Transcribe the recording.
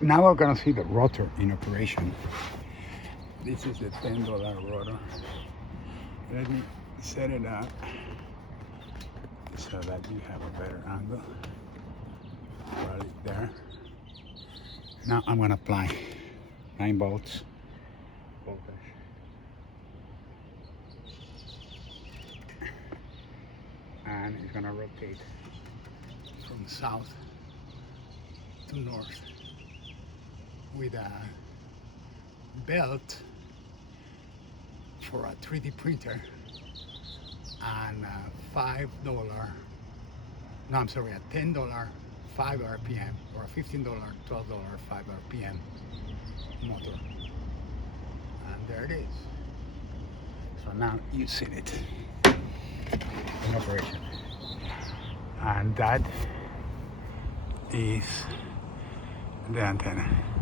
Now we're gonna see the rotor in operation. This is a $10 rotor. Let me set it up so that you have a better angle. Right there. Now I'm gonna apply 9 volts voltage. And it's gonna rotate from south to north with a belt for a 3D printer and a $5, no, I'm sorry, a $10 5 RPM or a $15 $12 5 RPM motor. And there it is. So now you see it in operation. And that is the antenna.